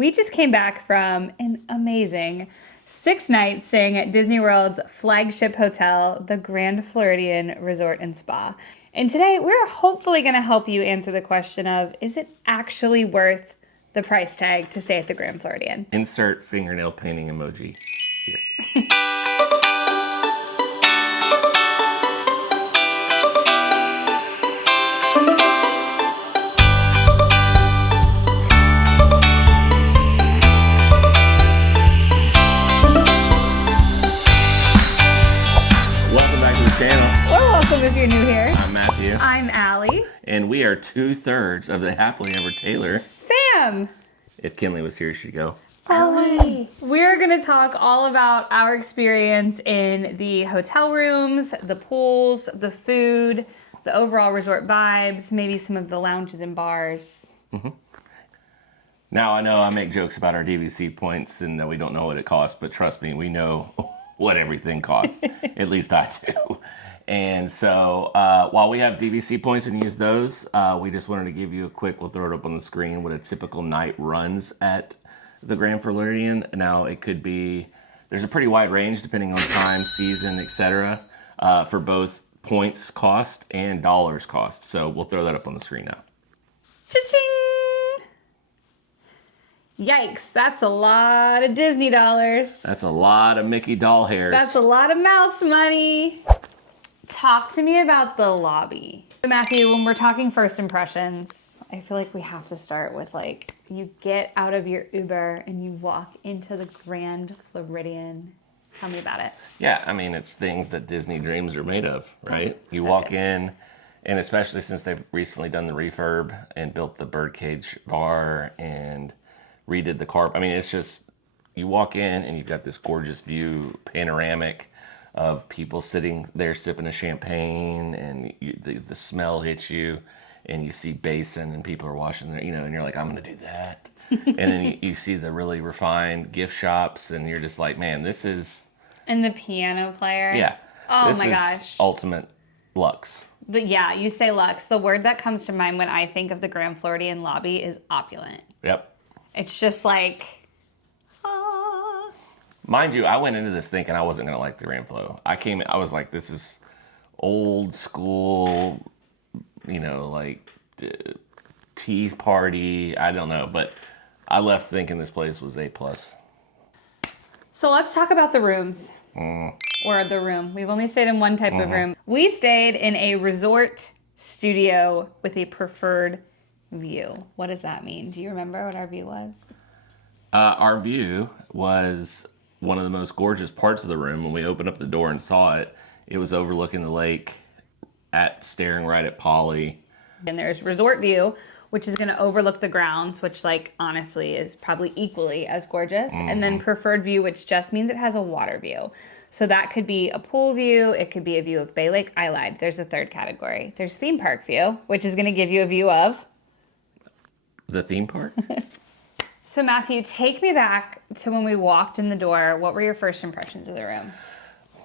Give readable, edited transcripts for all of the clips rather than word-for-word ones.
We just came back from an amazing 6 nights staying at Disney World's flagship hotel, the Grand Floridian Resort and Spa. And today we're hopefully going to help you answer the question of, is it actually worth the price tag to stay at the Grand Floridian? Insert fingernail painting emoji here. If you're new here. I'm Matthew. I'm Allie. And we are 2/3 of the Happily Ever Taylor. Fam! If Kinley was here, she'd go, Allie! We're going to talk all about our experience in the hotel rooms, the pools, the food, the overall resort vibes, maybe some of the lounges and bars. Mm-hmm. Now, I know I make jokes about our DVC points and that we don't know what it costs, but trust me, we know what everything costs. At least I do. And so while we have DVC points and use those, we just wanted to give you a quick, we'll throw it up on the screen, what a typical night runs at the Grand Floridian. Now, it could be, there's a pretty wide range depending on time, season, etc. For both points cost and dollars cost. So we'll throw that up on the screen now. Cha-ching! Yikes, that's a lot of Disney dollars. That's a lot of Mickey doll hairs. That's a lot of mouse money. Talk to me about the lobby. So Matthew, when we're talking first impressions, I feel like we have to start with like, you get out of your Uber and you walk into the Grand Floridian. Tell me about it. Yeah, I mean, it's things that Disney dreams are made of, right? You walk in, and especially since they've recently done the refurb and built the birdcage bar and redid the carpet. I mean, it's just, you walk in and you've got this gorgeous view, panoramic, of people sitting there sipping a champagne, and the smell hits you, and you see basin and people are washing their, and you're like, I'm gonna do that. And then you see the really refined gift shops, and you're just like, man, this is. And the piano player. Yeah. Oh my gosh. This is ultimate luxe. But yeah, you say luxe. The word that comes to mind when I think of the Grand Floridian lobby is opulent. Yep. It's just like. Mind you, I went into this thinking I wasn't going to like the Grand Flo. I was like, this is old school, like tea party. I don't know, but I left thinking this place was A+. So let's talk about the rooms. Or the room. We've only stayed in one type of room. We stayed in a resort studio with a preferred view. What does that mean? Do you remember what our view was? Our view was one of the most gorgeous parts of the room. When we opened up the door and saw it, it was overlooking the lake, staring right at Polly. And there's resort view, which is going to overlook the grounds, which honestly is probably equally as gorgeous. And then preferred view, which just means it has a water view. So that could be a pool view. It could be a view of Bay Lake. I lied. There's a third category. There's theme park view, which is going to give you a view of the theme park. So Matthew, take me back to when we walked in the door. What were your first impressions of the room?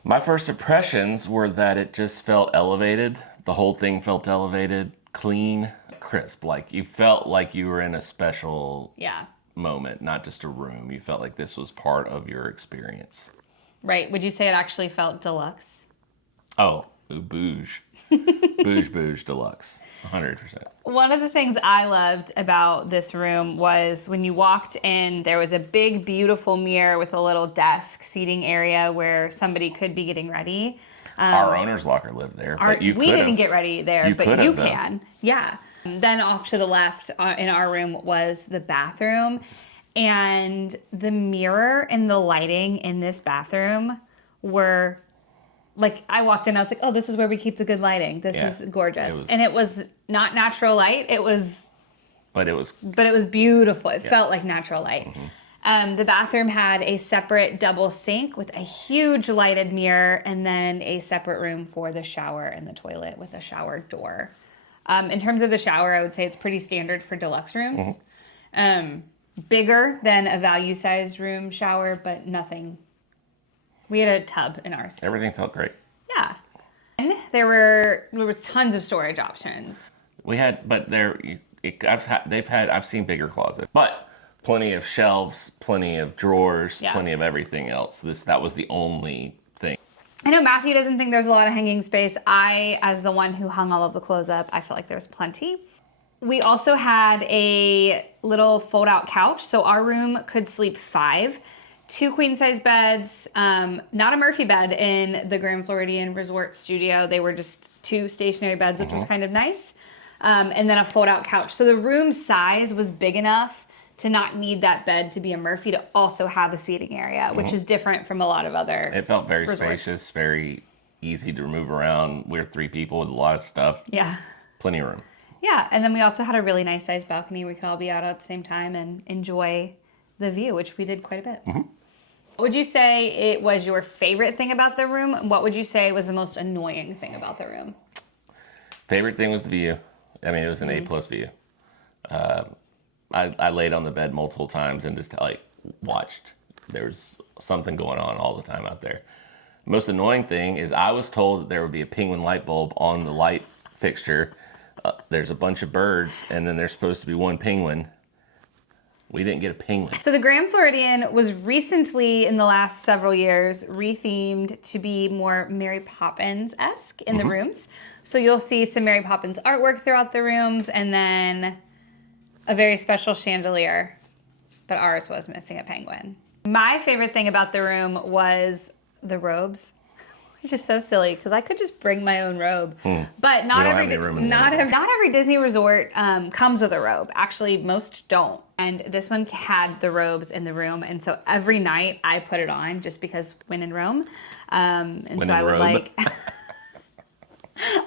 My first impressions were that it just felt elevated. The whole thing felt elevated, clean, crisp. Like you felt like you were in a special moment, not just a room. You felt like this was part of your experience. Right. Would you say it actually felt deluxe? Oh, bouge. Bouge deluxe. 100%. One of the things I loved about this room was when you walked in, there was a big, beautiful mirror with a little desk seating area where somebody could be getting ready. Our owner's locker lived there, but you could have. We didn't get ready there, but you can. Though. Yeah. Then off to the left in our room was the bathroom. And the mirror and the lighting in this bathroom were... I walked in, I was like, oh, this is where we keep the good lighting. This is gorgeous. And it was not natural light. But it was beautiful. It felt like natural light. The bathroom had a separate double sink with a huge lighted mirror, and then a separate room for the shower and the toilet with a shower door. In terms of the shower, I would say it's pretty standard for deluxe rooms. Bigger than a value-sized room shower, but nothing. We had a tub in ours. Everything felt great. Yeah. And there was tons of storage options. We had, but I've seen bigger closets. But plenty of shelves, plenty of drawers, Yeah. plenty of everything else. That was the only thing. I know Matthew doesn't think there's a lot of hanging space. I, as the one who hung all of the clothes up, I feel like there's plenty. We also had a little fold-out couch, so our room could sleep 5. 2 queen-size beds, not a Murphy bed in the Grand Floridian Resort Studio. They were just 2 stationary beds, which was kind of nice. And then a fold-out couch. So the room size was big enough to not need that bed to be a Murphy, to also have a seating area, which is different from a lot of other It felt very resorts. spacious, very easy to move around. We're 3 people with a lot of stuff. Yeah. Plenty of room. Yeah, and then we also had a really nice sized balcony. We could all be out at the same time and enjoy the view, which we did quite a bit. What would you say it was your favorite thing about the room? And what would you say was the most annoying thing about the room? Favorite thing was the view. I mean, it was an A+ view. I laid on the bed multiple times and just watched. There was something going on all the time out there. Most annoying thing is I was told that there would be a penguin light bulb on the light fixture. There's a bunch of birds, and then there's supposed to be one penguin. We didn't get a penguin. So the Grand Floridian was recently, in the last several years, rethemed to be more Mary Poppins-esque in the rooms. So you'll see some Mary Poppins artwork throughout the rooms, and then a very special chandelier, but ours was missing a penguin. My favorite thing about the room was the robes, which is so silly because I could just bring my own robe. But not every Disney resort comes with a robe. Actually, most don't. And this one had the robes in the room, and so every night I put it on just because when in Rome. And When so in I would Rome.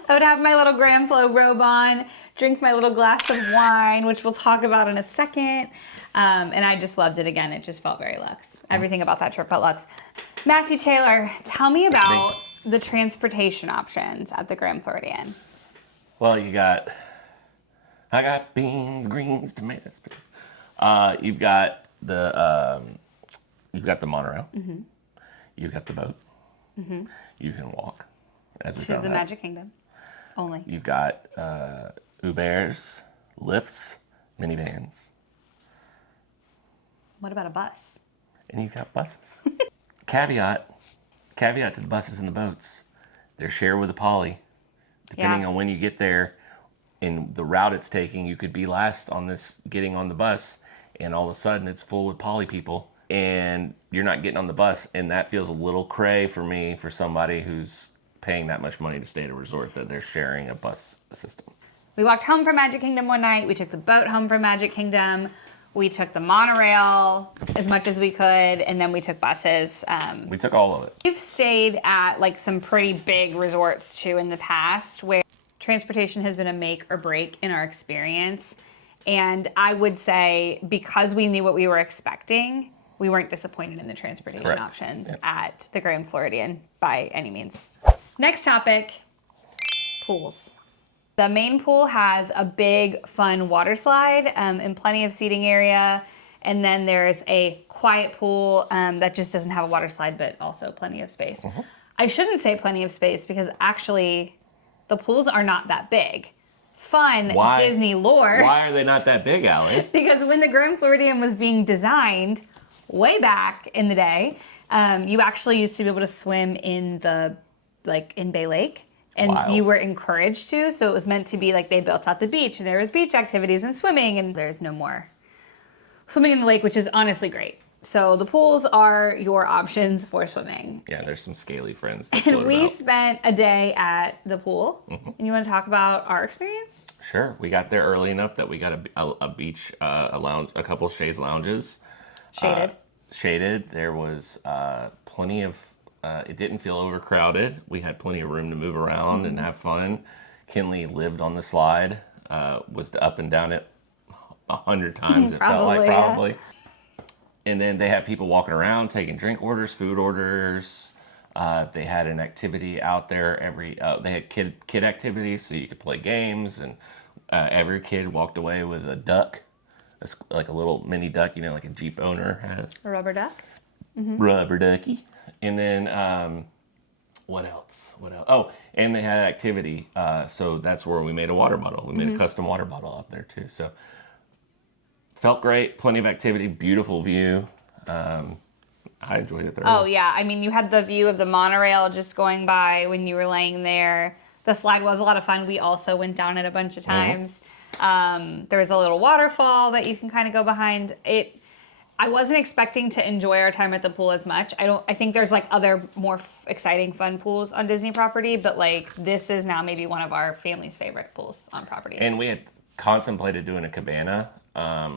I would have my little Grand Flo robe on, drink my little glass of wine, which we'll talk about in a second. And I just loved it again. It just felt very luxe. Everything about that trip felt luxe. Matthew Taylor, tell me about the transportation options at the Grand Floridian. Well, I got beans, greens, tomatoes. You've got the monorail. You've got the boat. You can walk. As we To found the out. Magic Kingdom only. You've got Ubers, lifts, minivans, What about a bus? and you've got buses. Caveat to the buses and the boats. They're shared with a poly. Depending on when you get there and the route it's taking, you could be last on this getting on the bus, and all of a sudden it's full with poly people, and you're not getting on the bus, and that feels a little cray for me, for somebody who's paying that much money to stay at a resort, that they're sharing a bus system. We walked home from Magic Kingdom one night. We took the boat home from Magic Kingdom. We took the monorail as much as we could, and then we took buses. We took all of it. We've stayed at some pretty big resorts too in the past where transportation has been a make or break in our experience. And I would say because we knew what we were expecting, we weren't disappointed in the transportation Correct. options at the Grand Floridian by any means. Next topic, pools. The main pool has a big, fun water slide and plenty of seating area. And then there's a quiet pool that just doesn't have a water slide, but also plenty of space. I shouldn't say plenty of space because actually the pools are not that big. Fun Disney lore. Why are they not that big, Allie? Because when the Grand Floridian was being designed way back in the day, you actually used to be able to swim in in Bay Lake. And you were encouraged to, so it was meant to be they built out the beach, and there was beach activities and swimming, and there's no more swimming in the lake, which is honestly great. So the pools are your options for swimming. Yeah, there's some scaly friends that And float we about. spent a day at the pool. And you want to talk about our experience? Sure, we got there early enough that we got a beach, a lounge, a couple chaise lounges. Shaded. There was plenty of. It didn't feel overcrowded. We had plenty of room to move around and have fun. Kinley lived on the slide. Was up and down it 100 times. It felt like probably. And then they had people walking around taking drink orders, food orders. They had an activity out there they had kid activities, so you could play games, and every kid walked away with a duck, like a little mini duck, like a Jeep owner has. A rubber duck. Rubber ducky. And then what else? Oh, and they had activity, so that's where we made a water bottle. We made a custom water bottle out there too. So Felt great. Plenty of activity. Beautiful view. I enjoyed it thoroughly. Oh, yeah. I mean, you had the view of the monorail just going by when you were laying there. The slide was a lot of fun. We also went down it a bunch of times. There was a little waterfall that you can kind of go behind. I wasn't expecting to enjoy our time at the pool as much. I think there's like other more exciting fun pools on Disney property, but like this is now maybe one of our family's favorite pools on property. And we had contemplated doing a cabana,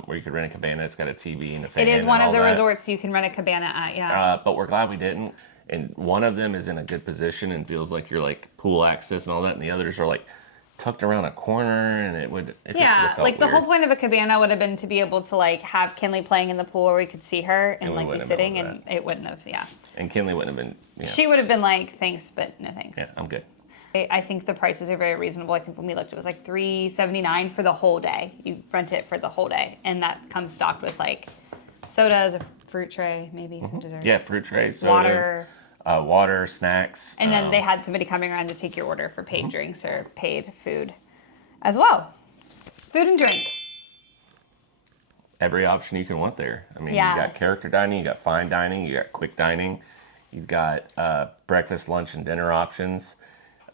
where you could rent a cabana. It's got a TV and a fan. It is and one of all the that. resorts you can rent a cabana at, yeah. But we're glad we didn't. And one of them is in a good position and feels like you're like pool access and all that, and the others are like tucked around a corner, and it just would have felt like the weird. whole point of a cabana would have been to be able to like have Kinley playing in the pool where we could see her and we like be wouldn't have sitting, been and it wouldn't have, yeah. And Kinley wouldn't have been, She would have been like, thanks, but no thanks. Yeah, I'm good. I think the prices are very reasonable. I think when we looked, it was like $379 for the whole day. You rent it for the whole day, and that comes stocked with like sodas, a fruit tray, maybe some desserts. Yeah, fruit trays, sodas, water, snacks. And then they had somebody coming around to take your order for paid drinks or paid food as well. Food and drink. Every option you can want there. I mean, Yeah. you got character dining, you got fine dining, you got quick dining, you've got breakfast, lunch, and dinner options,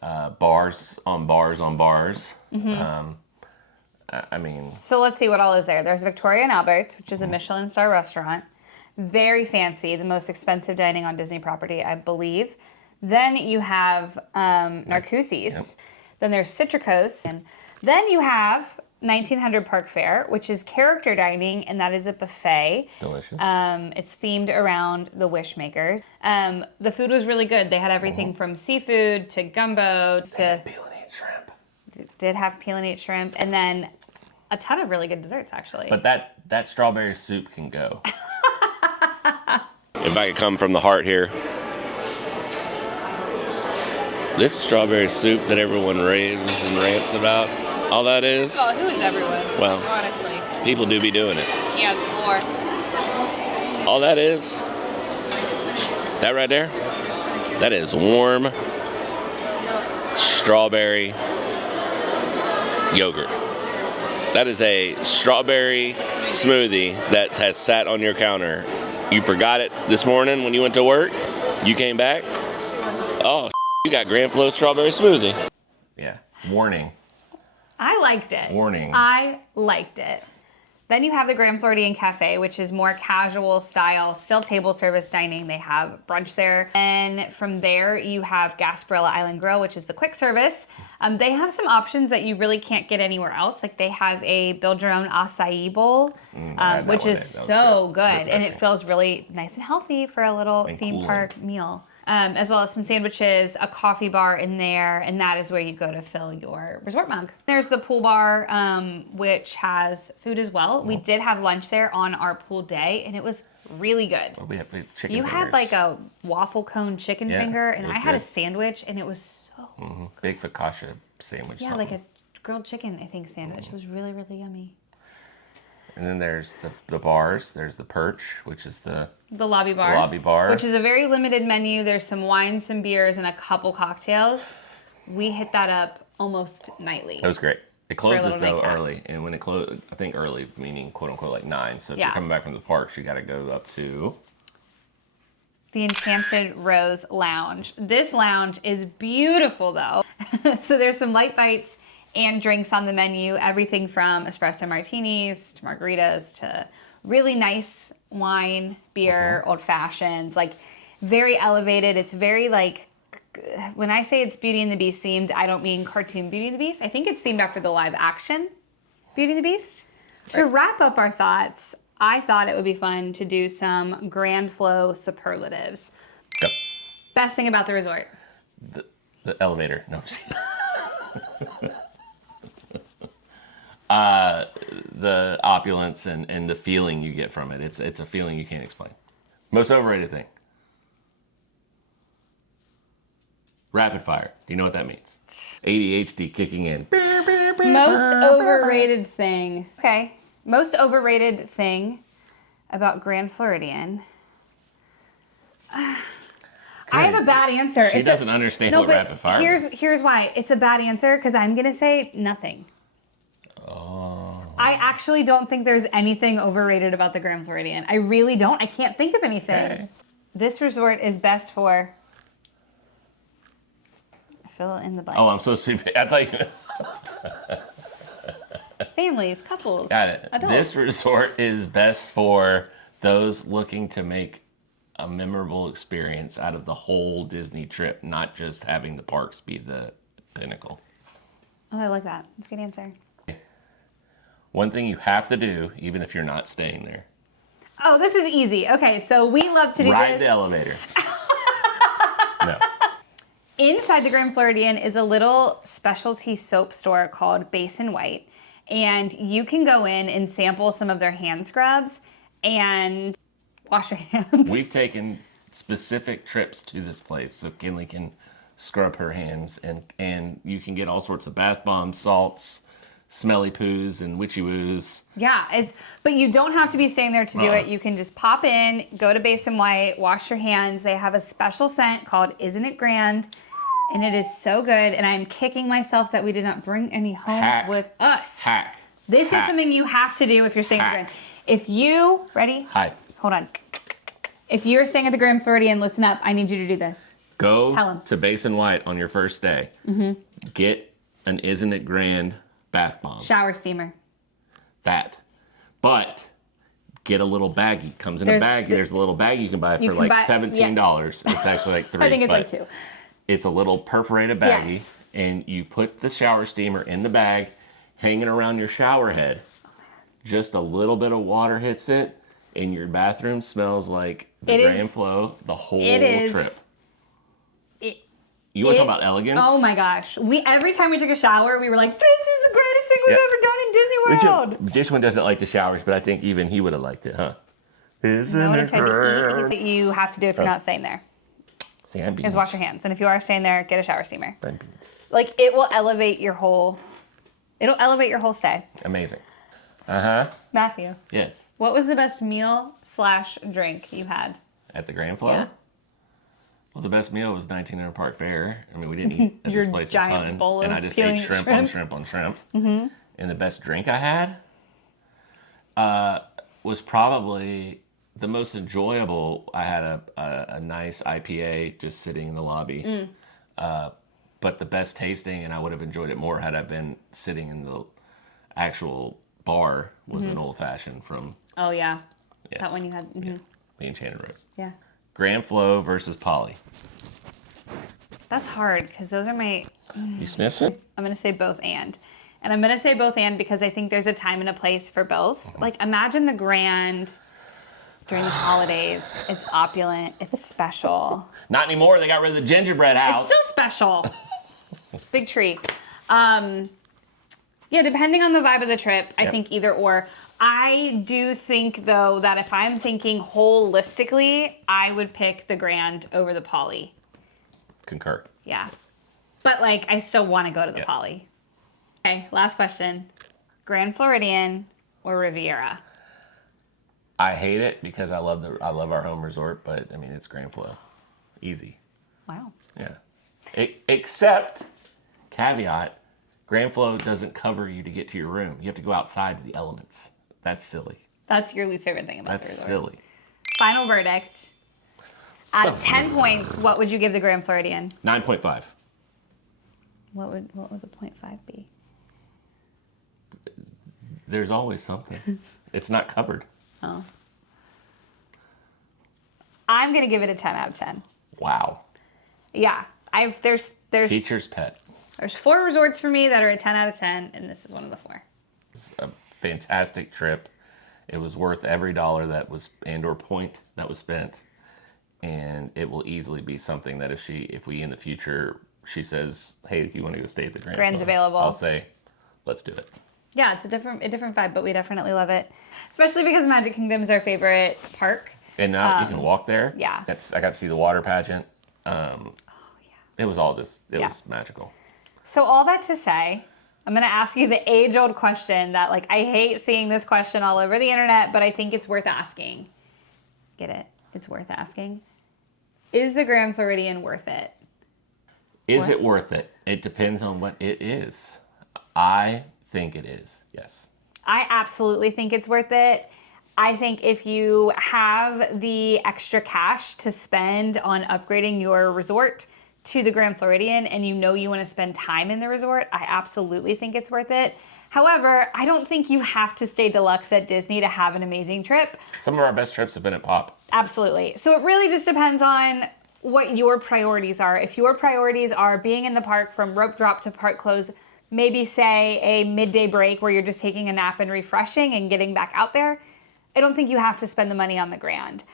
bars on bars on bars. I mean... So let's see what all is there. There's Victoria and Albert's, which is a Michelin star restaurant. Very fancy, the most expensive dining on Disney property, I believe. Then you have Narcoossee's. Yep. Then there's Citricos. And then you have 1900 Park Fair, which is character dining, and that is a buffet. Delicious. It's themed around the Wishmakers. The food was really good. They had everything from seafood to gumbo to... Peel and eat shrimp. Did have peel and eat shrimp. And then a ton of really good desserts, actually. But that strawberry soup can go. If I could come from the heart here. This strawberry soup that everyone raves and rants about, all that is... Oh, who is everyone? Well, honestly. People do be doing it. Yeah, it's floor. All that is... That right there? That is warm strawberry yogurt. That is a strawberry smoothie that has sat on your counter. You forgot it this morning when you went to work. You came back. Oh, you got Grand Floridian strawberry smoothie. Yeah. Warning. I liked it. Warning. I liked it. Then you have the Grand Floridian Cafe, which is more casual style, still table service dining. They have brunch there. And from there, you have Gasparilla Island Grill, which is the quick service. They have some options that you really can't get anywhere else. Like they have a build your own acai bowl, which is so good. And it feels really nice and healthy for a little theme park meal. As well as some sandwiches, a coffee bar in there, and that is where you go to fill your resort mug. There's the pool bar, which has food as well. We did have lunch there on our pool day, and it was really good. Well, we had chicken fingers. Had like a waffle cone chicken finger, and I had a sandwich, and it was so big focaccia sandwich. Yeah, like a grilled chicken, I think, sandwich. It was really, really yummy. And then there's the bars. There's the Perch, which is the lobby bar. The lobby bar. Which is a very limited menu. There's some wines, some beers, and a couple cocktails. We hit that up almost nightly. It was great. It closes, though, early. And when it closed, I think early, meaning, quote-unquote, like 9. So if you're coming back from the parks, you got to go up to... The Enchanted Rose Lounge. This lounge is beautiful, though. So there's some light bites and drinks on the menu, everything from espresso martinis to margaritas to really nice wine, beer, old fashions, like very elevated. It's very like, when I say it's Beauty and the Beast themed, I don't mean cartoon Beauty and the Beast. I think it's themed after the live action Beauty and the Beast. To wrap up our thoughts, I thought it would be fun to do some Grand Flow superlatives. Yep. Best thing about the resort? The elevator. No, I'm just kidding. The opulence and the feeling you get from it. It's a feeling you can't explain. Most overrated thing. Rapid fire. Do you know what that means? ADHD kicking in. Most overrated thing. Okay. Most overrated thing about Grand Floridian. I have a bad answer. She doesn't understand what rapid fire is. Here's why. It's a bad answer because I'm going to say nothing. Oh. I actually don't think there's anything overrated about the Grand Floridian. I really don't. I can't think of anything. Okay. This resort is best for... Fill in the blank. Oh, I'm supposed to be... I thought you... Families, couples, Got it. adults. This resort is best for those looking to make a memorable experience out of the whole Disney trip, not just having the parks be the pinnacle. Oh, I like that. That's a good answer. One thing you have to do, even if you're not staying there, Oh, this is easy. Okay, so we love to do ride this. the elevator. No. Inside the Grand Floridian is a little specialty soap store called Basin White. And you can go in and sample some of their hand scrubs and wash your hands. We've taken specific trips to this place so Kinley can scrub her hands, and you can get all sorts of bath bombs, salts, smelly poos, and witchy woos. Yeah, but you don't have to be staying there to do it. You can just pop in, go to Basin White, wash your hands. They have a special scent called Isn't It Grand? And it is so good. And I'm kicking myself that we did not bring any home with us. Hack. This is something you have to do if you're staying at the Grand. If you, ready? Hi. Hold on. If you're staying at the Grand Floridian, listen up. I need you to do this. Tell 'em. Go to Basin White on your first day. Mm-hmm. Get an Isn't It Grand bath bomb. Shower steamer. But get a little baggie. Comes in a baggie. There's a little baggie you can buy for like $17. It's actually like $3. I think it's like $2. It's a little perforated baggie, Yes. and you put the shower steamer in the bag, hanging around your shower head. Just a little bit of water hits it, and your bathroom smells like the Grand Flo the whole trip. You want to talk about elegance? Oh my gosh. Every time we took a shower, we were like, this is the greatest thing we've ever done in Disney World. Jason doesn't like the showers, but I think even he would have liked it, huh? Isn't it that you have to do if you're not staying there is wash your hands. And if you are staying there, get a shower steamer. Like, it will elevate your whole stay. Amazing. Uh-huh. Matthew. Yes. What was the best meal/drink you had? At the Grand Flo? Yeah. Well, the best meal was 1900 Park Fair. I mean, we didn't eat at Your this place a giant ton. bowl And of I just peeling ate shrimp on shrimp on shrimp. Mm-hmm. And the best drink I had was probably the most enjoyable. I had a nice IPA just sitting in the lobby. But the best tasting, and I would have enjoyed it more had I been sitting in the actual bar, was an old fashioned from... Oh, yeah. That one you had. Yeah, the Enchanted Rose. Yeah. Grand Flo versus Polly. That's hard because those are my... You sniffs it? I'm going to say both and. And I'm going to say both and because I think there's a time and a place for both. Like, imagine the Grand during the holidays. It's opulent. It's special. Not anymore. They got rid of the gingerbread house. It's still special. Big tree. Yeah, depending on the vibe of the trip, I think either or. I do think, though, that if I'm thinking holistically, I would pick the Grand over the Poly. Concur. Yeah. But, like, I still want to go to the Poly. Okay, last question. Grand Floridian or Riviera? I hate it because I love our home resort, but, I mean, it's Grand Flo. Easy. Wow. Yeah. Except, caveat, Grand Flo doesn't cover you to get to your room. You have to go outside to the elements. That's silly. That's your least favorite thing about the resort. That's silly. Final verdict. Out of 10 points, what would you give the Grand Floridian? 9.5. What would the 0.5 be? There's always something. It's not covered. Oh. I'm going to give it a 10 out of 10. Wow. Yeah. There's Teacher's pet. There's 4 resorts for me that are a 10 out of 10, and this is one of the 4. It's a fantastic trip. It was worth every dollar that was or point that was spent. And it will easily be something that if we in the future, she says, hey, do you want to go stay at the Grand Grand's Flo? available. I'll say, let's do it. Yeah, it's a different vibe, but we definitely love it. Especially because Magic Kingdom is our favorite park. And now you can walk there. Yeah. I got to see the water pageant. It was all just, it was magical. So all that to say, I'm going to ask you the age-old question that, like, I hate seeing this question all over the internet, but I think it's worth asking. Get it? It's worth asking. Is the Grand Floridian worth it? Is it worth it? It depends on what it is. I think it is, yes. I absolutely think it's worth it. I think if you have the extra cash to spend on upgrading your resort to the Grand Floridian and you know you want to spend time in the resort, I absolutely think it's worth it. However, I don't think you have to stay deluxe at Disney to have an amazing trip. Some of our best trips have been at Pop. Absolutely. So it really just depends on what your priorities are. If your priorities are being in the park from rope drop to park close, maybe say a midday break where you're just taking a nap and refreshing and getting back out there, I don't think you have to spend the money on the Grand.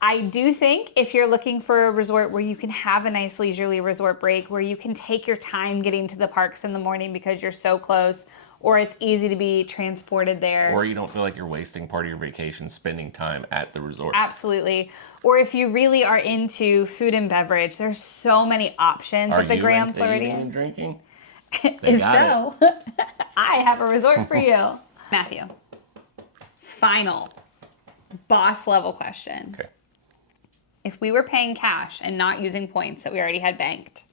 I do think if you're looking for a resort where you can have a nice leisurely resort break, where you can take your time getting to the parks in the morning because you're so close, or it's easy to be transported there. Or you don't feel like you're wasting part of your vacation spending time at the resort. Absolutely. Or if you really are into food and beverage, there's so many options at the Grand Floridian. Eating and drinking? If so, I have a resort for you. Matthew, final boss level question. Okay. If we were paying cash and not using points that we already had banked,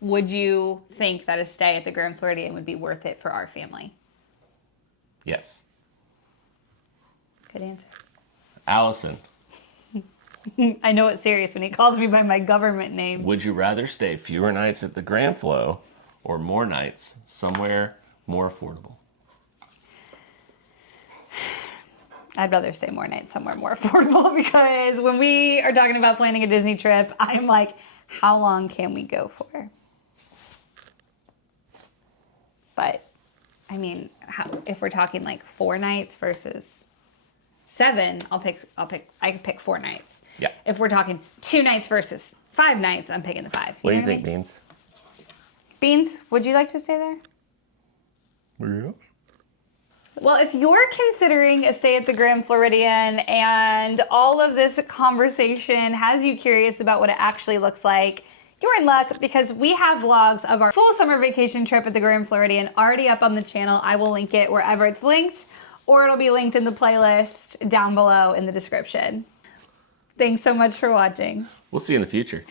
would you think that a stay at the Grand Floridian would be worth it for our family? Yes. Good answer. Allison, I know it's serious when he calls me by my government name. would you rather stay fewer nights at the Grand Flo or more nights somewhere more affordable? I'd rather stay more nights somewhere more affordable, because when we are talking about planning a Disney trip, I'm like, how long can we go for? But I mean, if we're talking like 4 nights versus 7, I could pick 4 nights. Yeah. If we're talking 2 nights versus 5 nights, I'm picking the 5. What do you know think, I mean? Beans? Beans, would you like to stay there? Yes. Well, if you're considering a stay at the Grand Floridian and all of this conversation has you curious about what it actually looks like, you're in luck, because we have vlogs of our full summer vacation trip at the Grand Floridian already up on the channel. I will link it wherever it's linked, or it'll be linked in the playlist down below in the description. Thanks so much for watching. We'll see you in the future.